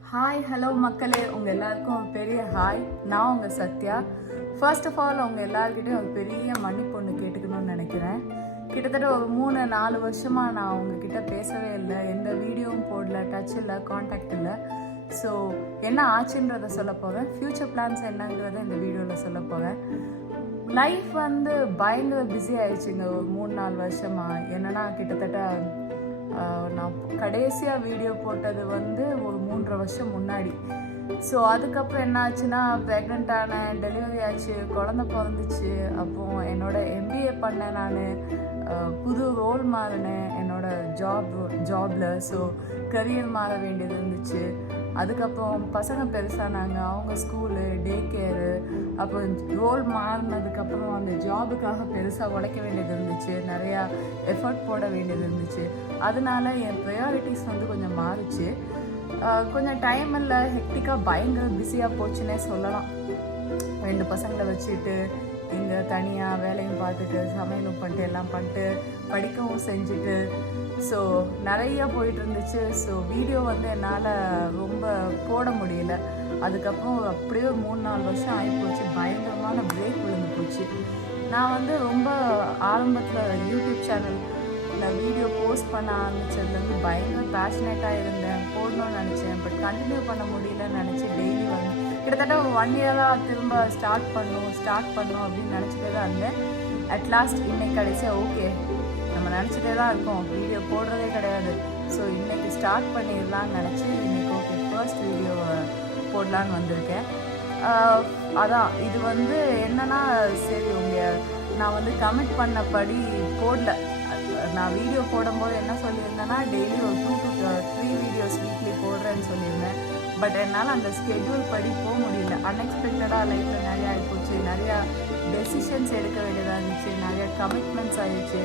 Hi hello மக்களே, உங்கள் எல்லாருக்கும் ஒரு பெரிய ஹாய். நான் உங்கள் சத்யா. ஃபர்ஸ்ட் ஆஃப் ஆல் உங்கள் எல்லாருக்கிட்டையும் ஒரு பெரிய மன்னிப்பு ஒன்று கேட்டுக்கணும்னு நினைக்கிறேன். கிட்டத்தட்ட ஒரு 3-4 வருஷமாக நான் உங்ககிட்ட பேசவே இல்லை, எந்த வீடியோவும் போடல, டச் இல்லை, காண்டாக்ட் இல்லை. ஸோ என்ன ஆச்சுன்றதை சொல்ல போகிறேன், ஃப்யூச்சர் பிளான்ஸ் என்னங்கிறத இந்த வீடியோவில் சொல்ல போகிறேன். லைஃப் பயங்கர பிஸி ஆயிடுச்சுங்க ஒரு 3-4 வருஷமாக. என்னன்னா கிட்டத்தட்ட நான் கடைசியாக வீடியோ போட்டது ஒரு 3.5 வருஷம் முன்னாடி. ஸோ அதுக்கப்புறம் என்ன ஆச்சுன்னா, ப்ரெக்னென்ட் ஆனேன், டெலிவரி ஆச்சு, குழந்த பிறந்துச்சு. அப்போது என்னோடய எம்பிஏ பண்ணேன், நான் புது ரோல் மாறினேன் என்னோடய ஜாபில். ஸோ கரியர் மாற வேண்டியது இருந்துச்சு. அதுக்கப்புறம் பசங்க பெருசானாங்க, அவங்க ஸ்கூலு, டே கேரு. அப்புறம் ரோல் மாறினதுக்கப்புறம் அந்த ஜாபுக்காக பெருசாக உழைக்க வேண்டியது இருந்துச்சு, நிறையா எஃபர்ட் போட வேண்டியது இருந்துச்சு. அதனால என் ப்ரையாரிட்டிஸ் கொஞ்சம் மாறிச்சு. கொஞ்சம் டைம் இல்லை, ஹெக்டிக்காக பயங்கர பிஸியாக போச்சுன்னே சொல்லலாம். 2 பசங்களை வச்சுட்டு இங்கே தனியாக வேலையும் பார்த்துட்டு, சமையலும் பண்ணிட்டு, எல்லாம் பண்ணிட்டு, படிக்கவும் செஞ்சுட்டு, ஸோ நிறையா போயிட்டு இருந்துச்சு. ஸோ வீடியோ என்னால் ரொம்ப போட முடியல. அதுக்கப்புறம் அப்படியே 3-4 வருஷம் ஆகிப்போச்சு, பயங்கரமான பிரேக் விழுந்து போச்சு. நான் ரொம்ப ஆரம்பத்தில் யூடியூப் சேனலில் வீடியோ போஸ்ட் பண்ண ஆரம்பித்ததுலேருந்து பயங்கர பேஷனேட்டாக இருந்தேன், போடணும்னு நினச்சேன். பட் கண்டினியூ பண்ண முடியலன்னு நினச்சி டெய்லி கிட்டத்தட்ட 1 இயராக திரும்ப ஸ்டார்ட் பண்ணணும் அப்படின்னு நினச்சிட்டே தான் இருந்தேன். அட்லாஸ்ட் இன்னைக்கு கடைசியாக ஓகே, நம்ம நினச்சிட்டே தான் இருக்கோம், வீடியோ போடுறதே கிடையாது. ஸோ இன்றைக்கி ஸ்டார்ட் பண்ணிடலான்னு நினச்சி இன்றைக்கி ஓகே ஃபர்ஸ்ட் வீடியோ போடலான்னு வந்திருக்கேன். அதான் இது என்னன்னா, சரி நான் கமிட் பண்ணபடி போடல. நான் வீடியோ போடும்போது என்ன சொல்லியிருந்தேன்னா, டெய்லி ஒரு 2 to 3 வீடியோஸ் வீக்லி போடுறேன்னு சொல்லியிருந்தேன். பட் என்னால் அந்த ஸ்கெட்யூல் படி போக முடியல. அன்எக்ஸ்பெக்டடாக லைஃப்பில் நிறையா ஆகிப்போச்சு, நிறையா டெசிஷன்ஸ் எடுக்க வேண்டியதாக இருந்துச்சு, நிறையா கமிட்மெண்ட்ஸ் ஆகிடுச்சு.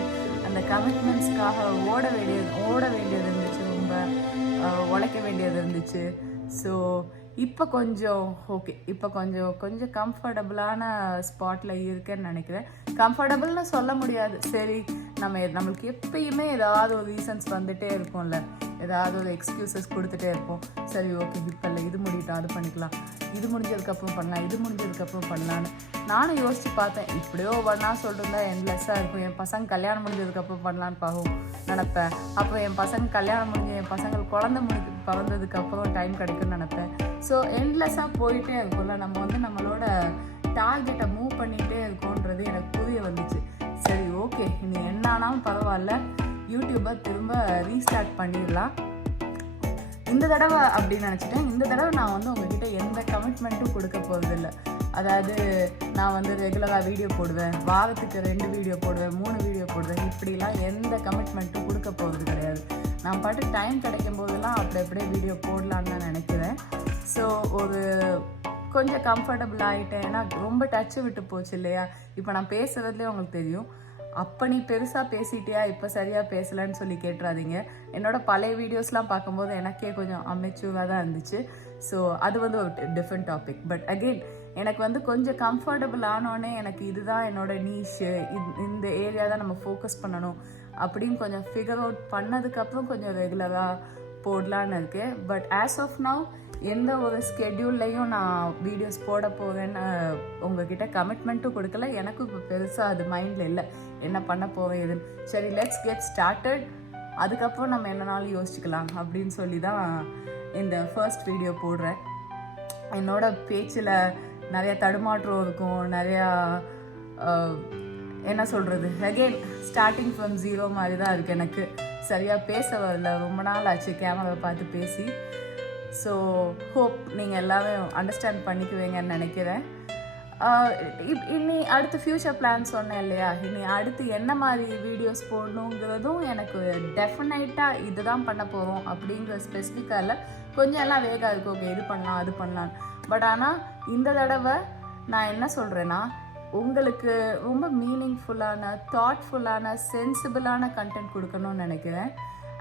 அந்த கமிட்மெண்ட்ஸ்க்காக ஓட வேண்டியது இருந்துச்சு, ரொம்ப உழைக்க வேண்டியது இருந்துச்சு. ஸோ இப்போ கொஞ்சம் ஓகே, இப்போ கொஞ்சம் கம்ஃபர்டபுளான ஸ்பாட்டில் இருக்கேன்னு நினைக்கிறேன். கம்ஃபர்டபுள்னு சொல்ல முடியாது, சரி நம்மளுக்கு எப்பயுமே ஏதாவது ஒரு ரீசன்ஸ் வந்துகிட்டே இருக்கும்ல, ஏதாவது ஒரு எக்ஸ்கியூசஸ் கொடுத்துட்டே இருப்போம். சரி ஓகே, இப்போ இல்லை, இது முடியட்டும், அது பண்ணிக்கலாம், இது முடிஞ்சதுக்கப்புறம் பண்ணலான்னு நானும் யோசித்து பார்த்தேன். இப்படியோ ஒவ்வொன்றா சொல்லிட்டு என்லெஸ்ஸாக இருக்கும். என் பசங்க கல்யாணம் முடிஞ்சதுக்கப்புறம் பண்ணலான்னு நினப்பேன். அப்புறம் என் பசங்க கல்யாணம் முடிஞ்சு என் பசங்களுக்கு குழந்தை பிறந்ததுக்கப்புறம் டைம் கிடைக்கும்னு நினப்பேன். ஸோ என்லெஸ்ஸாக போயிட்டே இருக்கும்ல, நம்ம நம்மளோட டார்கெட்டை மூவ் பண்ணிகிட்டே இருக்கோன்றது எனக்கு புரிய வந்துச்சு. சரி ஓகே, இனி என்னானாலும் பரவாயில்ல, யூடியூபை திரும்ப ரீஸ்டார்ட் பண்ணிடலாம் இந்த தடவை அப்படின்னு நினச்சிட்டேன். இந்த தடவை நான் உங்ககிட்ட எந்த கமிட்மெண்ட்டும் கொடுக்க போகிறதில்ல. அதாவது நான் ரெகுலராக வீடியோ போடுவேன், வாரத்துக்கு 2 வீடியோ போடுவேன், 3 வீடியோ போடுவேன், இப்படிலாம் எந்த கமிட்மெண்ட்டும் கொடுக்க போகிறது கிடையாது. நான் பாட்டு டைம் கிடைக்கும் போதெல்லாம் அப்படியே வீடியோ போடலான்னு தான் நினைக்கிறேன். ஸோ கொஞ்சம் கம்ஃபர்டபுள் ஆகிட்டேன். ஏன்னா ரொம்ப டச்சு விட்டு போச்சு இல்லையா. இப்போ நான் பேசுகிறதுலேயே உங்களுக்கு தெரியும், அப்போ நீ பெருசாக பேசிட்டியா, இப்போ சரியாக பேசலைன்னு சொல்லி கேட்டுறாதீங்க. என்னோட பழைய வீடியோஸ்லாம் பார்க்கும்போது எனக்கே கொஞ்சம் அமெச்சூராக தான் இருந்துச்சு. ஸோ அது ஒரு டிஃப்ரெண்ட் டாபிக். பட் அகெயின் எனக்கு கொஞ்சம் கம்ஃபர்டபுள் ஆனோடனே எனக்கு இதுதான் என்னோட நீஷு, இந்த ஏரியா தான் நம்ம ஃபோக்கஸ் பண்ணணும் அப்படின்னு கொஞ்சம் ஃபிகர் அவுட் பண்ணதுக்கப்புறம் கொஞ்சம் ரெகுலராக போடலான்னு இருக்கேன். பட் ஆஸ் ஆஃப் நவ் எந்த ஒரு ஸ்கெட்யூல்லையும் நான் வீடியோஸ் போட போகிறேன்னு உங்ககிட்ட கமிட்மெண்ட்டும் கொடுக்கல. எனக்கும் இப்போ பெருசாக அது மைண்டில் இல்லை, என்ன பண்ண போவேன் எதுன்னு. சரி லெட்ஸ் கெட் ஸ்டார்டட், அதுக்கப்புறம் நம்ம என்னனாலும் யோசிச்சுக்கலாம் அப்படின்னு சொல்லி தான் இந்த ஃபர்ஸ்ட் வீடியோ போடுறேன். என்னோட பேச்சில் நிறையா தடுமாற்றம் இருக்கும், நிறையா என்ன சொல்கிறது, அகெயின் ஸ்டார்டிங் ஃப்ரம் 0 மாதிரி தான் இருக்குது. எனக்கு சரியாக பேச வரல, ரொம்ப நாள் ஆச்சு கேமராவை பார்த்து பேசி. ஸோ ஹோப் நீங்கள் எல்லாமே அண்டர்ஸ்டாண்ட் பண்ணிக்குவீங்கன்னு நினைக்கிறேன். இனி அடுத்து ஃப்யூச்சர் பிளான் சொன்னேன் இல்லையா, இனி அடுத்து என்ன மாதிரி வீடியோஸ் போடணுங்கிறதும் எனக்கு டெஃபினட்டாக இது தான் பண்ண போகிறோம் அப்படிங்கிற ஸ்பெசிஃபிக்காக இல்லை. கொஞ்சம் எல்லாம் வேகாக இருக்கும், ஓகே இது பண்ணலாம் அது பண்ணலாம். பட் ஆனால் இந்த தடவை நான் என்ன சொல்கிறேன்னா, உங்களுக்கு ரொம்ப மீனிங்ஃபுல்லான, தாட்ஃபுல்லான, சென்சிபிளான கண்டென்ட் கொடுக்கணும்னு நினைக்கிறேன்.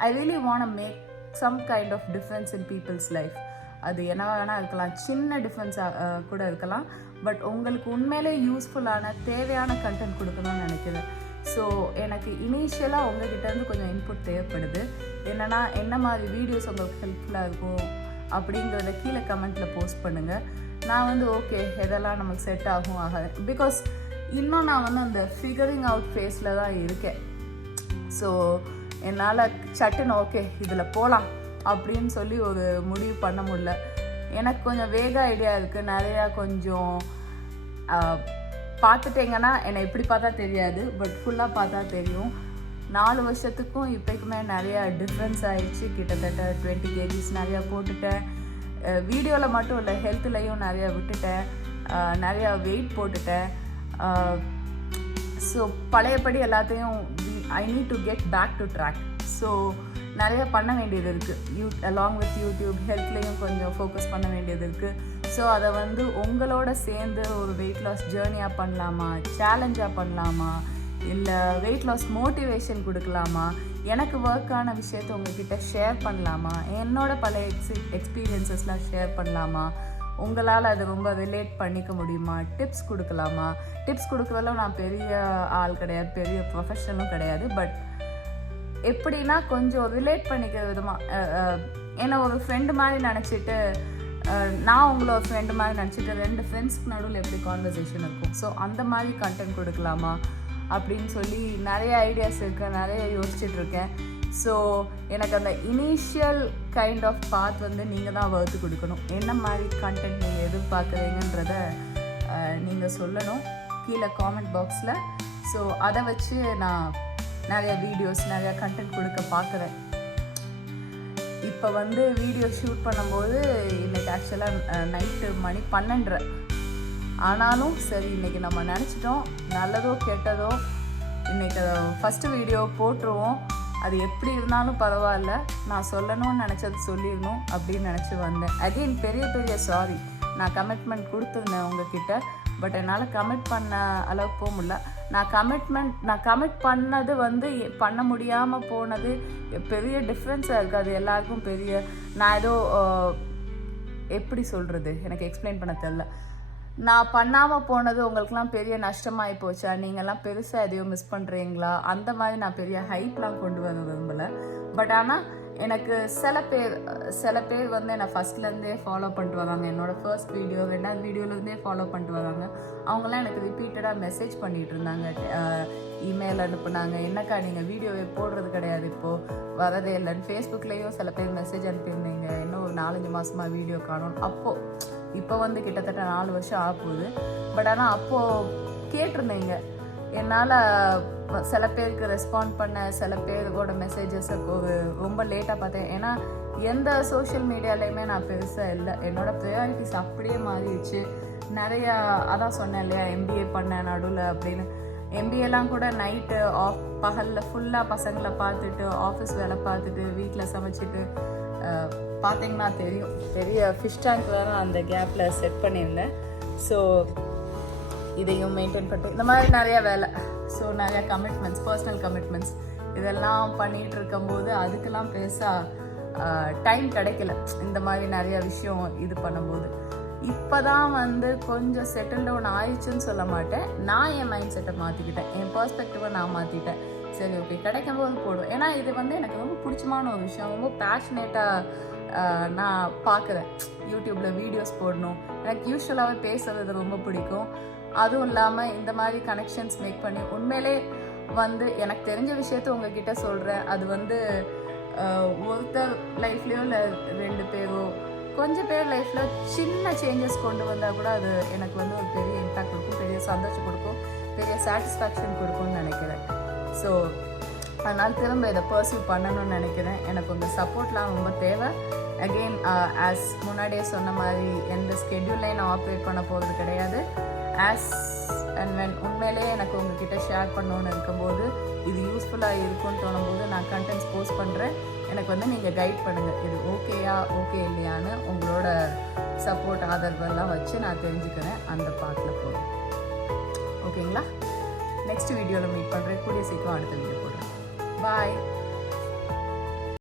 I really want to make some kind of difference in people's life. அது என்ன வேணால் இருக்கலாம், சின்ன டிஃப்ரென்ஸாக கூட இருக்கலாம். பட் உங்களுக்கு உண்மையிலே யூஸ்ஃபுல்லான, தேவையான கண்டென்ட் கொடுக்கணும்னு நினைக்கிறேன். ஸோ எனக்கு இனிஷியலாக உங்ககிட்டேருந்து கொஞ்சம் இன்புட் தேவைப்படுது. என்னென்னா என்ன மாதிரி வீடியோஸ் உங்களுக்கு ஹெல்ப்ஃபுல்லாக இருக்கும் அப்படிங்கிறத கீழே கமெண்ட்டில் போஸ்ட் பண்ணுங்கள். நான் வந்து ஓகே எதெல்லாம் நமக்கு செட் ஆகும் ஆகாது, பிகாஸ் இன்னும் நான் வந்து அந்த ஃபிகரிங் அவுட் ஃபேஸில் தான் இருக்கேன். ஸோ என்னால் சட்டுன்னு ஓகே இதில் போகலாம் அப்படின்னு சொல்லி ஒரு முடிவு பண்ண முடியல. எனக்கு கொஞ்சம் வேக ஐடியா இருக்குது, நிறையா கொஞ்சம் பார்த்துட்டீங்கன்னா என்னை எப்படி பார்த்தா தெரியாது, பட் ஃபுல்லாக பார்த்தா தெரியும். 4 வருஷத்துக்கும் இப்போக்குமே நிறையா டிஃப்ரென்ஸ் ஆகிடுச்சு. கிட்டத்தட்ட 20 kgs நிறையா போட்டுட்டேன். வீடியோவில் மட்டும் இல்லை, ஹெல்த்துலேயும் நிறையா விட்டுட்டேன், நிறையா வெயிட் போட்டுட்டேன். ஸோ பழையபடி எல்லாத்தையும் I need to get back to track. So நிறைய பண்ண வேண்டியது இருக்குது. அலாங் வித் யூடியூப் ஹெல்த்லேயும் கொஞ்சம் ஃபோக்கஸ் பண்ண வேண்டியது இருக்குது. ஸோ அதை வந்து உங்களோட சேர்ந்து ஒரு வெயிட் லாஸ் ஜேர்னியாக பண்ணலாமா, சேலஞ்சாக பண்ணலாமா, இல்லை வெயிட் லாஸ் மோட்டிவேஷன் கொடுக்கலாமா, எனக்கு ஒர்க்கான விஷயத்தை உங்ககிட்ட ஷேர் பண்ணலாமா, என்னோட பழைய எக்ஸ்பீரியன்ஸஸ்லாம் ஷேர் பண்ணலாமா, உங்களால் அதை ரொம்ப ரிலேட் பண்ணிக்க முடியுமா, டிப்ஸ் கொடுக்கலாமா. டிப்ஸ் கொடுக்குறதுல நான் பெரிய ஆள் கிடையாது, பெரிய ப்ரொஃபஷனலும் கிடையாது. பட் எப்படின்னா கொஞ்சம் ரிலேட் பண்ணிக்கிற விதமாக, ஏன்னா ஒரு ஃப்ரெண்டு மாதிரி நினச்சிட்டு நான் உங்களை ஒரு ஃப்ரெண்டு மாதிரி நினச்சிட்டு 2 ஃப்ரெண்ட்ஸ்க்கு நடுவில் எப்படி கான்வர்சேஷன் இருக்கும். ஸோ அந்த மாதிரி கண்டென்ட் கொடுக்கலாமா அப்படின்னு சொல்லி நிறைய ஐடியாஸ் இருக்குது, நிறைய யோசிச்சுட்ருக்கேன். ஸோ எனக்கு அந்த இனிஷியல் கைண்ட் ஆஃப் பாத் வந்து நீங்கள் தான் வகுத்து கொடுக்கணும். என்ன மாதிரி கண்டென்ட் நீங்கள் எதிர்பார்க்குறீங்கன்றத நீங்கள் சொல்லணும் கீழே காமெண்ட் பாக்ஸில். ஸோ அதை வச்சு நான் நிறைய வீடியோஸ் நிறையா கண்டென்ட் கொடுக்க பார்க்குறேன். இப்போ வந்து வீடியோ ஷூட் பண்ணும்போது இன்றைக்கி ஆக்சுவலாக நைட்டு மணி 12:30. ஆனாலும் சரி, இன்றைக்கி நம்ம நினச்சிட்டோம் நல்லதோ கெட்டதோ இன்றைக்கி ஃபஸ்ட்டு வீடியோ போட்டுருவோம். அது எப்படி இருந்தாலும் பரவாயில்ல, நான் சொல்லணும்னு நினச்சது சொல்லிடணும் அப்படின்னு நினச்சி வந்தேன். அகெயின் பெரிய சாரி, நான் கமிட்மெண்ட் கொடுத்துருந்தேன் உங்ககிட்ட. பட் என்னால் கமிட் பண்ண அளவுக்கு போக முடியல. நான் கமிட் பண்ணது வந்து பண்ண முடியாமல் போனது பெரிய டிஃப்ரென்ஸாக இருக்குது. அது எல்லாருக்கும் பெரிய, நான் ஏதோ எப்படி சொல்கிறது எனக்கு எக்ஸ்பிளைன் பண்ண தெரியல. நான் பண்ணாமல் போனது உங்களுக்குலாம் பெரிய நஷ்டமாகி போச்சா, நீங்கள்லாம் பெருசாக எதையோ மிஸ் பண்ணுறீங்களா, அந்த மாதிரி நான் பெரிய ஹைப்லாம் கொண்டு வர விரும்பலை. பட் ஆனால் எனக்கு சில பேர் வந்து என்னை ஃபஸ்ட்லேருந்தே ஃபாலோ பண்ணிட்டு வராங்க. என்னோடய ஃபர்ஸ்ட் வீடியோ 2வது வீடியோலேருந்தே ஃபாலோ பண்ணிட்டு வராங்க. அவங்களாம் எனக்கு ரிப்பீட்டடாக மெசேஜ் பண்ணிகிட்டு இருந்தாங்க, இமெயில் அனுப்புனாங்க, என்னக்கா நீங்கள் வீடியோவே போடுறது கிடையாது, இப்போது வரதே இல்லைன்னு. ஃபேஸ்புக்லேயும் சில பேர் மெசேஜ் அனுப்பியிருந்தீங்க, இன்னும் ஒரு 4-5 மாதமாக வீடியோ காணும். இப்போ வந்து கிட்டத்தட்ட 4 வருஷம் ஆகுது. பட் ஆனால் அப்போது கேட்டிருந்தீங்க. என்னால் சில பேருக்கு ரெஸ்பாண்ட் பண்ண, சில பேரோட மெசேஜஸை ரொம்ப லேட்டாக பார்த்தேன். ஏன்னா எந்த சோஷியல் மீடியாலேயுமே நான் பெருசாக இல்லை, என்னோடய ப்ரையாரிட்டிஸ் அப்படியே மாறிடுச்சு. நிறையா அதான் சொன்னேன் இல்லையா, MBA பண்ணேன் நடுவில் அப்படின்னு. MBAலாம் கூட நைட்டு பகலில் ஃபுல்லாக பசங்களை பார்த்துட்டு, ஆஃபீஸ் வேலை பார்த்துட்டு, வீட்டில் சமைச்சிட்டு, பார்த்தீங்கன்னா தெரியும் பெரிய ஃபிஷ் டேங்க் வேறு அந்த கேப்பில் செட் பண்ணியிருந்தேன். ஸோ இதையும் மெயின்டைன் பண்ணிட்டு இந்த மாதிரி நிறையா வேலை. ஸோ நிறையா கமிட்மெண்ட்ஸ், பர்சனல் கமிட்மெண்ட்ஸ் இதெல்லாம் பண்ணிகிட்டு இருக்கும்போது அதுக்கெல்லாம் பெருசாக டைம் கிடைக்கல. இந்த மாதிரி நிறையா விஷயம் இது பண்ணும்போது இப்போ தான் வந்து கொஞ்சம் செட்டில் டவுன் ஆயிடுச்சுன்னு சொல்ல மாட்டேன். நான் என் மைண்ட் செட்டை மாற்றிக்கிட்டேன், என் பர்ஸ்பெக்டிவை நான் மாற்றிட்டேன். சரி ஓகே கிடைக்கும் போது போடும். ஏன்னா இது வந்து எனக்கு ரொம்ப பிடிச்சமான ஒரு விஷயம், ரொம்ப பேஷனேட்டாக நான் பார்க்குறேன். யூடியூப்பில் வீடியோஸ் போடணும், எனக்கு யூஸ்வலாகவே பேசுறது ரொம்ப பிடிக்கும். அதுவும் இல்லாமல் இந்த மாதிரி கனெக்ஷன்ஸ் மேக் பண்ணி உண்மையிலே வந்து எனக்கு தெரிஞ்ச விஷயத்த உங்ககிட்ட சொல்கிறேன். அது வந்து ஒருத்தர் லைஃப்லேயோ இல்லை 2 பேரோ கொஞ்சம் பேர் லைஃப்பில் சின்ன சேஞ்சஸ் கொண்டு வந்தால் கூட அது எனக்கு வந்து ஒரு பெரிய இம்பேக்ட் கொடுக்கும், பெரிய சந்தோஷம் கொடுக்கும், பெரிய சாட்டிஸ்ஃபேக்ஷன் கொடுக்கும்னு நினைக்கிறேன். ஸோ அதனால் திரும்ப இதை பர்சியூ பண்ணணும்னு நினைக்கிறேன். எனக்கு உங்கள் சப்போர்ட்லாம் ரொம்ப தேவை. அகெயின் ஆஸ் முன்னாடியே சொன்ன மாதிரி எந்த ஸ்கெட்யூல்லையும் நான் ஆப்ரேட் பண்ண போகிறது கிடையாது. ஆஸ் அண்ட் வென் உண்மையிலே எனக்கு உங்ககிட்ட ஷேர் பண்ணணுன்னு இருக்கும்போது, இது யூஸ்ஃபுல்லாக இருக்கும்னு தோணும்போது நான் கண்டென்ட்ஸ் போஸ்ட் பண்ணுறேன். எனக்கு வந்து நீங்கள் கைட் பண்ணுங்கள், இது ஓகேயா ஓகே இல்லையான்னு உங்களோட சப்போர்ட் ஆதரவெல்லாம் வச்சு நான் தெரிஞ்சுக்கிறேன். அந்த பாட்டில் போகிறேன். ஓகேங்களா? நெக்ஸ்ட் வீடியோவில் மீட் பண்ணுறேன். கூடிய சீக்கிரம் அடுத்த வீடியோ போடுறேன். பாய்.